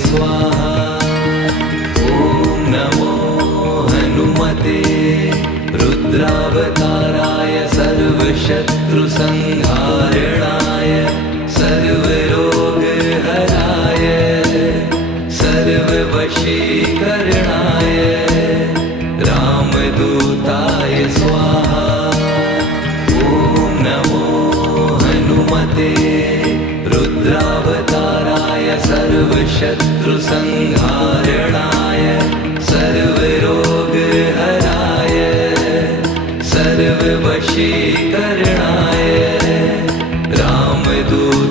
स्वाहा। ॐ नमो हनुमते रुद्रावताराय सर्वशत्रुसंहारणाय सर्वरोगहराय सर्ववशीकरणाय रामदूताय स्वाहा। ॐ नमो हनुमते रुद्रावताराय सर्वशत्रुसंहारणाय सर्वरोगहराय सर्ववशीकरणाय